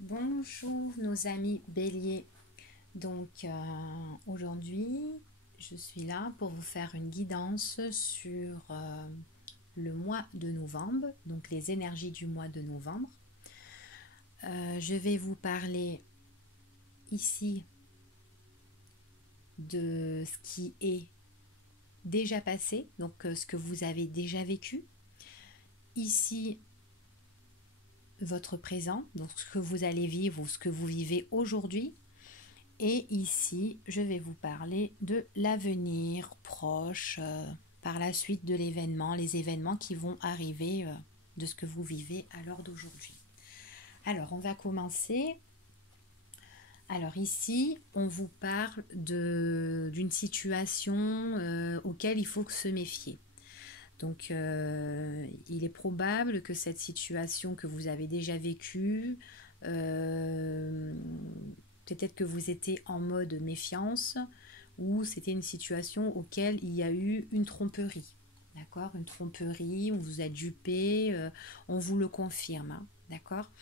Bonjour nos amis béliers. Aujourd'hui, je suis là pour vous faire une guidance sur le mois de novembre, donc les énergies du mois de novembre. Je vais vous parler ici de ce qui est déjà passé, donc ce que vous avez déjà vécu. Ici, votre présent, donc ce que vous allez vivre ou ce que vous vivez aujourd'hui. Et ici, je vais vous parler de l'avenir proche, par la suite de l'événement, les événements qui vont arriver de ce que vous vivez à l'heure d'aujourd'hui. Alors, on va commencer. Alors ici, on vous parle d'une situation auquel il faut se méfier. Donc, il est probable que cette situation que vous avez déjà vécue, peut-être que vous étiez en mode méfiance ou c'était une situation auquel il y a eu une tromperie. D'accord? Une tromperie, on vous a dupé, on vous le confirme. Hein, d'accord?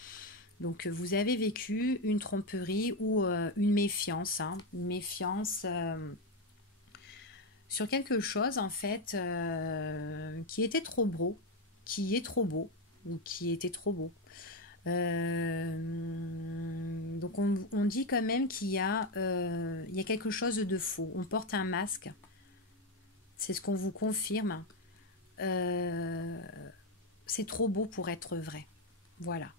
Donc vous avez vécu une tromperie ou une méfiance. Hein, une méfiance sur quelque chose en fait qui était trop beau, qui est trop beau ou qui était trop beau. Donc on dit quand même il y a quelque chose de faux. On porte un masque. C'est ce qu'on vous confirme. Euh, c'est trop beau pour être vrai. Voilà.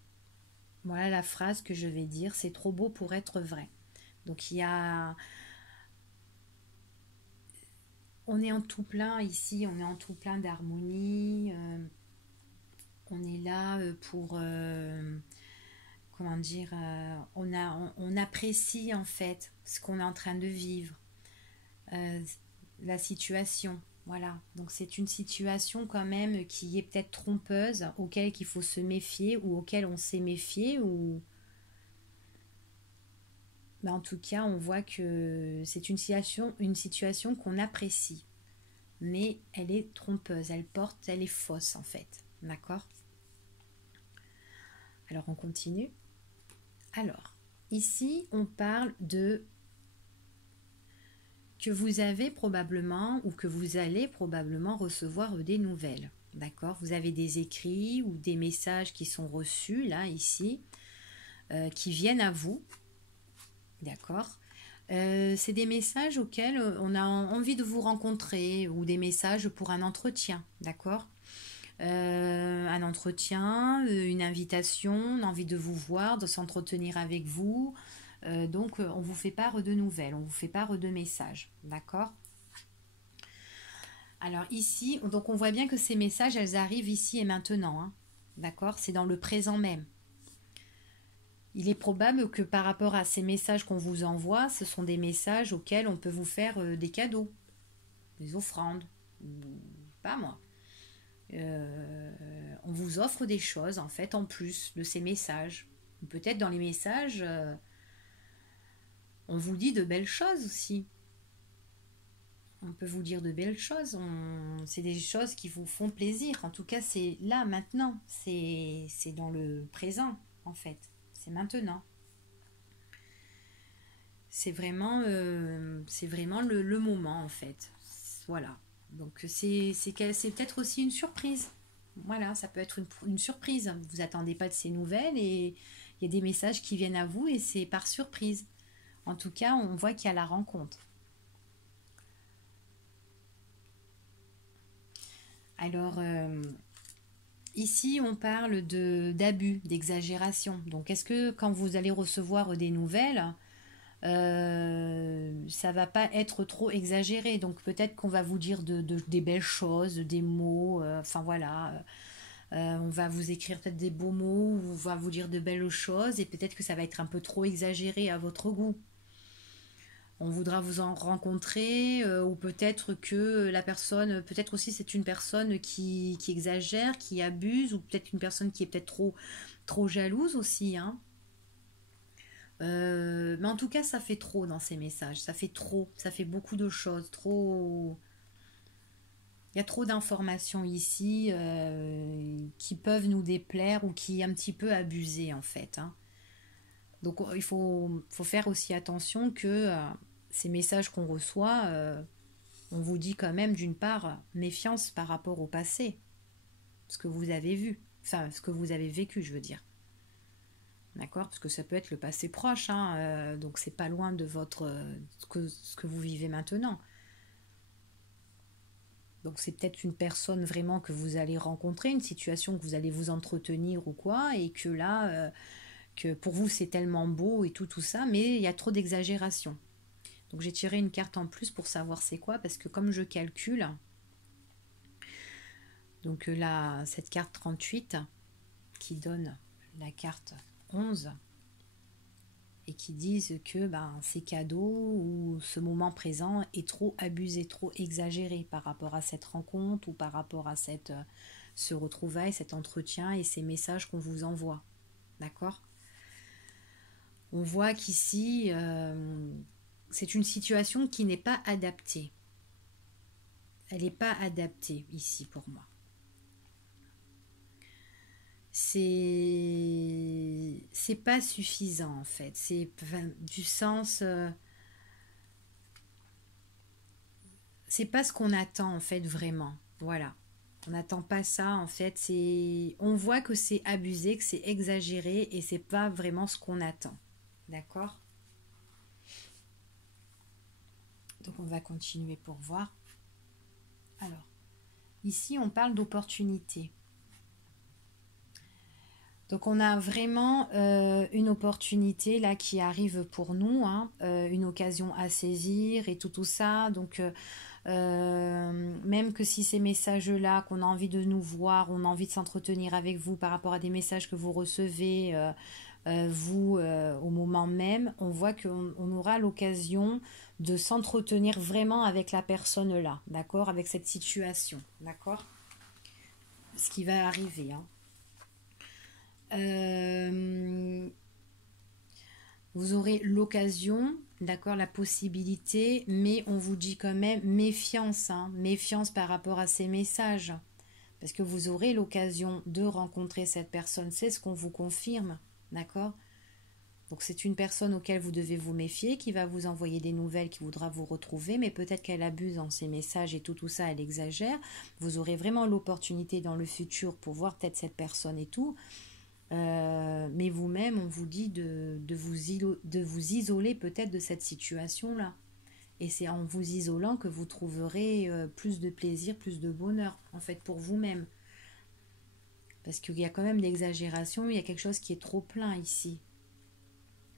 Voilà la phrase que je vais dire. C'est trop beau pour être vrai. Donc il y a... On est en tout plein ici. On est en tout plein d'harmonie. On est là pour... comment dire, on apprécie en fait ce qu'on est en train de vivre, euh, la situation. Voilà, donc c'est une situation quand même qui est peut-être trompeuse, auquel il faut se méfier ou auquel on s'est méfié. Ou... Mais en tout cas, on voit que c'est une situation qu'on apprécie, mais elle est trompeuse, elle est fausse en fait. D'accord? Alors on continue. Alors, ici, on parle de que vous avez probablement ou que vous allez probablement recevoir des nouvelles. D'accord? Vous avez des écrits ou des messages qui sont reçus là, ici, qui viennent à vous. D'accord? C'est des messages auxquels on a envie de vous rencontrer ou des messages pour un entretien. D'accord? Un entretien, une invitation, on a envie de vous voir, de s'entretenir avec vous. Donc, on vous fait part de nouvelles, on vous fait part de messages. D'accord? Alors ici, donc on voit bien que ces messages, elles arrivent ici et maintenant. Hein. D'accord? C'est dans le présent même. Il est probable que par rapport à ces messages qu'on vous envoie, ce sont des messages auxquels on peut vous faire des cadeaux, des offrandes, ou pas moi. On vous offre des choses en fait en plus de ces messages. Peut-être dans les messages, on vous dit de belles choses aussi. On peut vous dire de belles choses. C'est des choses qui vous font plaisir. En tout cas, c'est là, maintenant. C'est dans le présent, en fait. C'est maintenant. C'est vraiment le moment, en fait. Voilà. Donc, c'est peut-être aussi une surprise. Voilà, ça peut être une surprise. Vous attendez pas de ces nouvelles et il y a des messages qui viennent à vous et c'est par surprise. En tout cas, on voit qu'il y a la rencontre. Alors, ici, on parle d'abus, d'exagération. Donc, est-ce que quand vous allez recevoir des nouvelles, ça va pas être trop exagéré? Donc, peut-être qu'on va vous dire des belles choses, des mots. Enfin, voilà. On va vous écrire peut-être des beaux mots, ou on va vous dire de belles choses, et peut-être que ça va être un peu trop exagéré à votre goût. On voudra vous en rencontrer, ou peut-être que la personne, peut-être aussi c'est une personne qui exagère, qui abuse, ou peut-être une personne qui est peut-être trop jalouse aussi. Hein. Mais en tout cas, ça fait trop dans ces messages, ça fait trop, ça fait beaucoup de choses, trop... Il y a trop d'informations ici qui peuvent nous déplaire ou qui est un petit peu abusées en fait. Hein. Donc il faut faire aussi attention que ces messages qu'on reçoit, on vous dit quand même d'une part méfiance par rapport au passé, ce que vous avez vu, enfin ce que vous avez vécu, je veux dire. D'accord? Parce que ça peut être le passé proche, hein, donc c'est pas loin de votre ce que vous vivez maintenant. Donc c'est peut-être une personne vraiment que vous allez rencontrer, une situation que vous allez vous entretenir ou quoi, et que là, que pour vous c'est tellement beau et tout ça, mais il y a trop d'exagération. Donc j'ai tiré une carte en plus pour savoir c'est quoi, parce que comme je calcule, donc là, cette carte 38 qui donne la carte 11 et qui disent que ben, ces cadeaux ou ce moment présent est trop abusé, trop exagéré par rapport à cette rencontre ou par rapport à ce retrouvaille, cet entretien et ces messages qu'on vous envoie. D'accord? On voit qu'ici, c'est une situation qui n'est pas adaptée. Elle n'est pas adaptée ici pour moi. C'est pas suffisant en fait. C'est du sens. C'est pas ce qu'on attend en fait vraiment. Voilà. On n'attend pas ça en fait. On voit que c'est abusé, que c'est exagéré et c'est pas vraiment ce qu'on attend. D'accord? Donc on va continuer pour voir. Alors, ici on parle d'opportunité. Donc on a vraiment une opportunité là qui arrive pour nous, hein, une occasion à saisir et tout ça. Donc même que si ces messages-là, qu'on a envie de nous voir, on a envie de s'entretenir avec vous par rapport à des messages que vous recevez, vous, au moment même, on voit qu'on aura l'occasion de s'entretenir vraiment avec la personne là, d'accord, avec cette situation, d'accord, ce qui va arriver, hein. Euh, vous aurez l'occasion, d'accord, la possibilité, mais on vous dit quand même méfiance, hein, méfiance par rapport à ces messages, parce que vous aurez l'occasion de rencontrer cette personne, c'est ce qu'on vous confirme, d'accord. Donc c'est une personne auquel vous devez vous méfier, qui va vous envoyer des nouvelles, qui voudra vous retrouver, mais peut-être qu'elle abuse dans ses messages et tout ça, elle exagère. Vous aurez vraiment l'opportunité dans le futur pour voir peut-être cette personne et tout. Mais vous-même, on vous dit de vous isoler peut-être de cette situation-là. Et c'est en vous isolant que vous trouverez plus de plaisir, plus de bonheur, en fait, pour vous-même. Parce qu'il y a quand même l'exagération, il y a quelque chose qui est trop plein ici.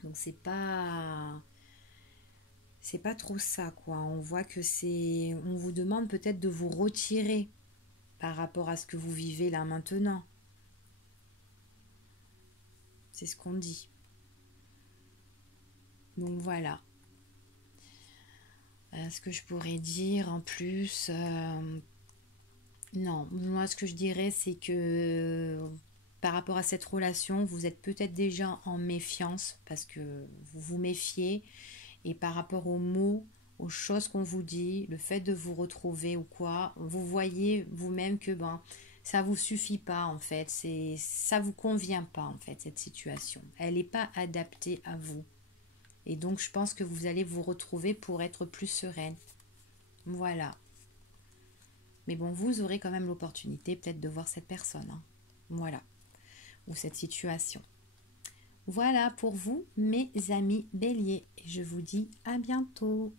Donc c'est pas trop ça, quoi. On voit que on vous demande peut-être de vous retirer par rapport à ce que vous vivez là maintenant. C'est ce qu'on dit. Donc voilà. Ce que je pourrais dire en plus, non, moi ce que je dirais c'est que par rapport à cette relation, vous êtes peut-être déjà en méfiance parce que vous vous méfiez et par rapport aux mots, aux choses qu'on vous dit, le fait de vous retrouver ou quoi, vous voyez vous-même que ben ça vous suffit pas en fait, ça vous convient pas en fait cette situation. Elle n'est pas adaptée à vous. Et donc, je pense que vous allez vous retrouver pour être plus sereine. Voilà. Mais bon, vous aurez quand même l'opportunité peut-être de voir cette personne, hein. Voilà. Ou cette situation. Voilà pour vous, mes amis béliers. Et je vous dis à bientôt.